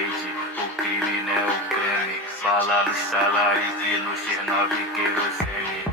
rede, o crime não é o creme. Bala no salário e no X9 querosene.